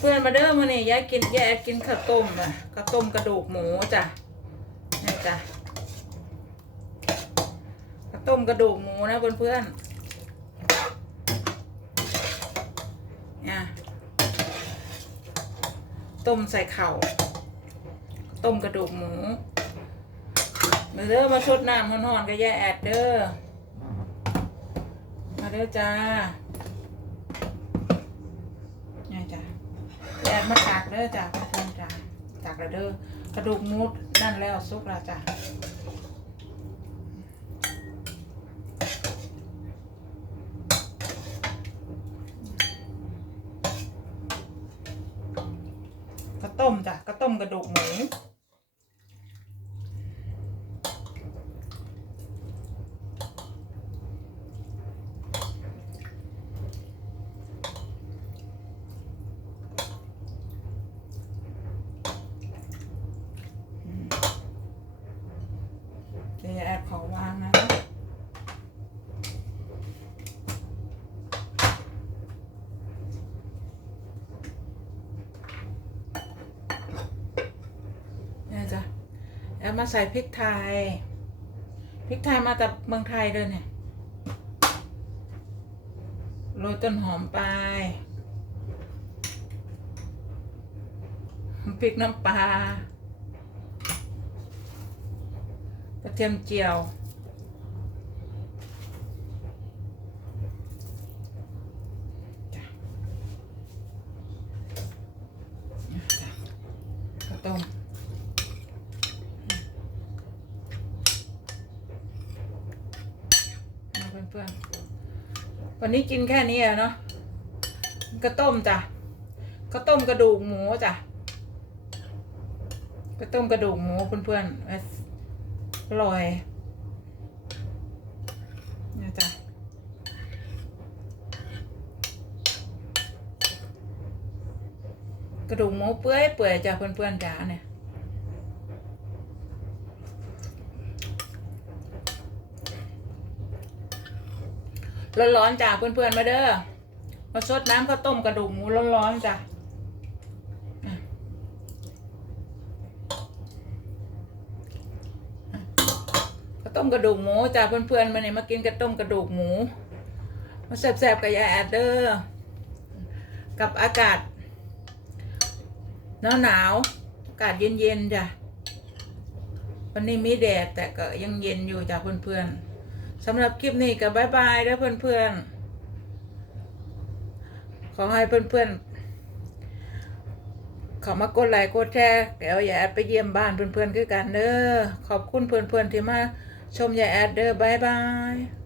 เพื่อนมาเด้อมาเนี่ยยายกินยายกินข้าวต้มอะข้าวต้มกระดูกหมูจ้ะนี่จ้ะข้าวต้มกระดูกหมูนะเพื่อนๆเนี่ยต้มใส่เข่าต้มกระดูกหมูมาเด้อมาชดน้ำหอนๆกับยายแอดเด้อมาเด้อจ้าเนี่ยจ้ะ แอด มาจากเด้อจ้ะพ่อคุณจ้ะจากระเด้อกระดูกมูดนั่นแล้วสุกแล้วจ้ะก็ต้มจ้ะก็ต้มกระดูกหมู เดี๋ยวแอดขอวางนะเนี่ยจ้ะแอดมาใส่พริกไทย พริกไทยมาจากเมืองไทยเลยเนี่ย โรยต้นหอมไปพริกน้ำปลาก ระเทียมเจียวจ้ะจ้ะข้าวต้มาเพื่อนๆวันนี้กินแค่นี้อะเนาะกระต้มจ้ะข้าวต้มกระดูกหมูจ้ะกระต้มกระดูกหมูเพื่อนๆ อร่อยเนี่ยจ้ะกระดูกหมูเปื่อยเปื่อยจ้ะเพื่อนๆจ้าเนี่ยร้อนๆจ้ะเพื่อนๆมาเด้อมาซดน้ำข้าวต้มกระดูกหมูร้อนๆจ้ะ ข้าว ต้มกระดูกหมูจ้าเพื่อนๆมาเนี่ยมากินกระต้มกระดูกหมู มาแซ่บๆกับยายแอดเดอร์กับอากาศหนาวหนาวๆอากาศเย็นๆจ้ะวันนี้มีแดดแต่ก็ยังเย็นอยู่จ้ะเพื่อนๆสำหรับคลิปนี้ก็บายบายแล้วเพื่อนๆขอให้เพื่อนๆขอมากดไลค์กดแชร์เดี๋ยวยายแอดไปเยี่ยมบ้านเพื่อนๆคือกันเด้อขอบคุณเพื่อนๆที่มา ชมยายแอดเด้อบายบาย